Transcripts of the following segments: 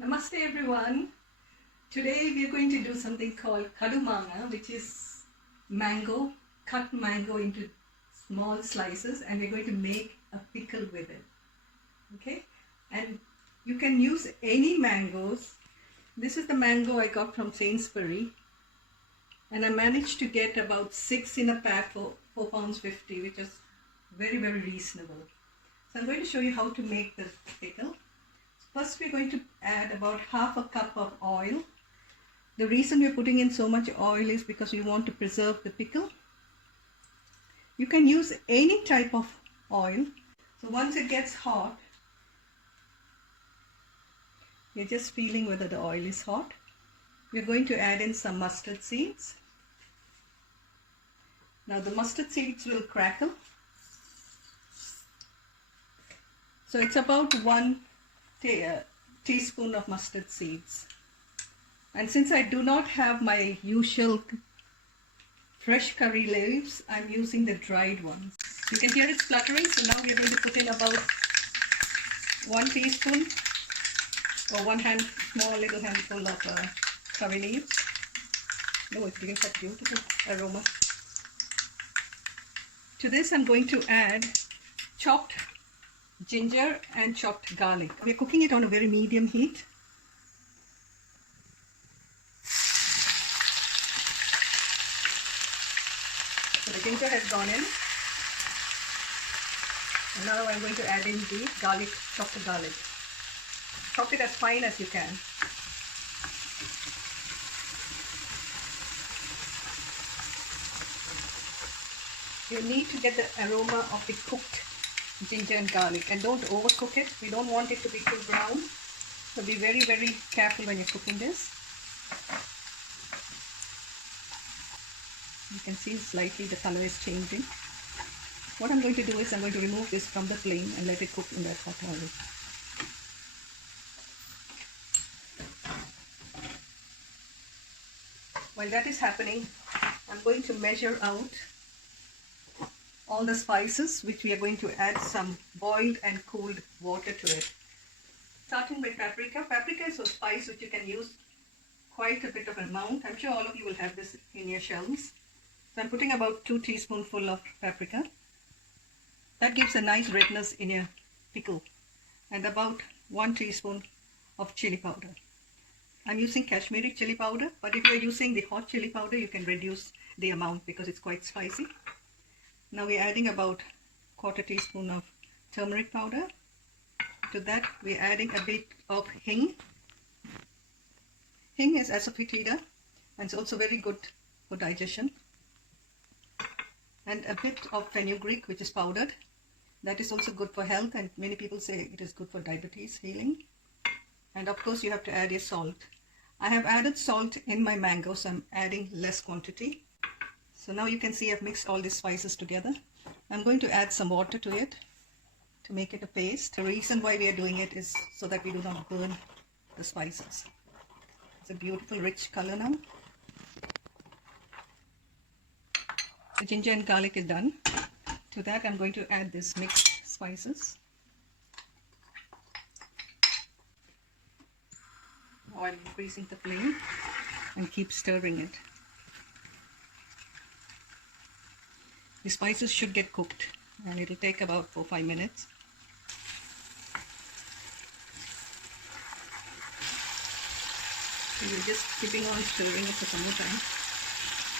Namaste everyone. Today we are going to do something called Kadu Manga, which is mango, cut mango into small slices, and we're going to make a pickle with it. Okay? And you can use any mangoes. This is the mango I got from Sainsbury, and I managed to get about 6 in a pack for £4.50, which is very, very reasonable. So I'm going to show you how to make the pickle. First, we're going to add about half a cup of oil. The reason we're putting in so much oil is because we want to preserve the pickle. You can use any type of oil. So once it gets hot, you're just feeling whether the oil is hot. We're going to add in some mustard seeds. Now the mustard seeds will crackle. So it's about 1 teaspoon of mustard seeds. And since I do not have my usual fresh curry leaves, I'm using the dried ones. You can hear it spluttering, so now we're going to put in about 1 teaspoon or small little handful of curry leaves. No, it's giving such beautiful aroma. To this I'm going to add chopped ginger and chopped garlic. We're cooking it on a very medium heat. So the ginger has gone in. And now I'm going to add in the garlic, chopped garlic. Chop it as fine as you can. You need to get the aroma of the cooked ginger and garlic, and don't overcook it. We don't want it to be too brown, so be very, very careful when you're cooking this. You can see slightly the color is changing. What I'm going to do is I'm going to remove this from the flame and let it cook in that hot oil. While that is happening, I'm going to measure out all the spices, which we are going to add some boiled and cooled water to it. Starting with paprika. Paprika is a spice which you can use quite a bit of amount. I'm sure all of you will have this in your shelves. So I'm putting about 2 teaspoons of paprika. That gives a nice redness in your pickle. And about 1 teaspoon of chili powder. I'm using Kashmiri chili powder, but if you're using the hot chili powder, you can reduce the amount because it's quite spicy. Now we're adding about 1/4 teaspoon of turmeric powder. To that we're adding a bit of hing. Hing is asafoetida and it's also very good for digestion. And a bit of fenugreek, which is powdered. That is also good for health, and many people say it is good for diabetes healing. And of course you have to add your salt. I have added salt in my mango, so I'm adding less quantity. So now you can see I've mixed all these spices together. I'm going to add some water to it to make it a paste. The reason why we are doing it is so that we do not burn the spices. It's a beautiful rich color now. The ginger and garlic is done. To that I'm going to add this mixed spices. Now I'm increasing the flame and keep stirring it. The spices should get cooked, and it will take about 4-5 minutes. So you're just keeping on stirring it for some more time.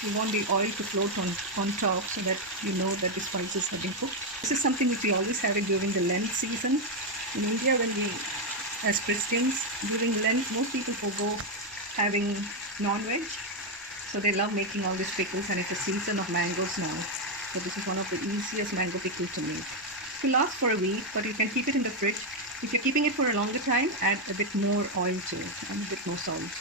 You want the oil to float on top so that you know that the spices have been cooked. This is something which we always have it during the Lent season. In India, when we, as Christians, during Lent, most people forgo having non-veg. So they love making all these pickles, and it's a season of mangoes now. So this is one of the easiest mango pickles to make. It will last for a week, but you can keep it in the fridge. If you're keeping it for a longer time, add a bit more oil to it and a bit more salt.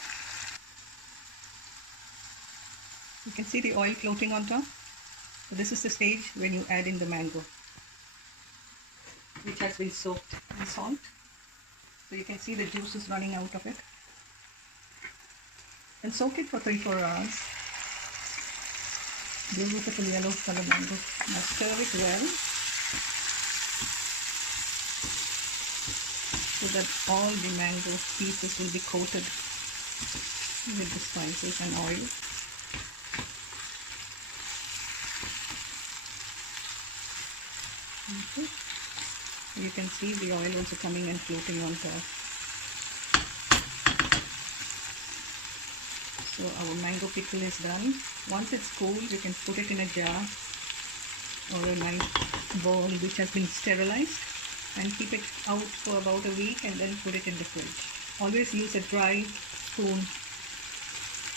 You can see the oil floating on top. So this is the stage when you add in the mango, which has been soaked in salt. So you can see the juices running out of it. And soak it for 3-4 hours. Beautiful yellow color mango. Now stir it well. so that all the mango pieces will be coated with the spices and oil. Okay. You can see the oil also coming and floating on top. So our mango pickle is done. Once it's cooled, you can put it in a jar or a nice bowl which has been sterilized and keep it out for about a week and then put it in the fridge. Always use a dry spoon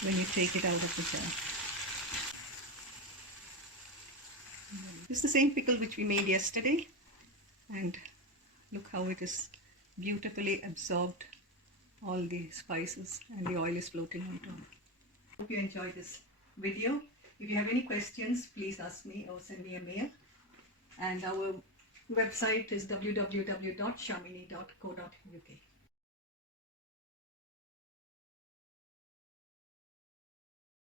when you take it out of the jar. This is the same pickle which we made yesterday, and look how it is beautifully absorbed all the spices and the oil is floating on top. Hope you enjoyed this video. If you have any questions, please ask me or send me a mail. And our website is www.shamini.co.uk.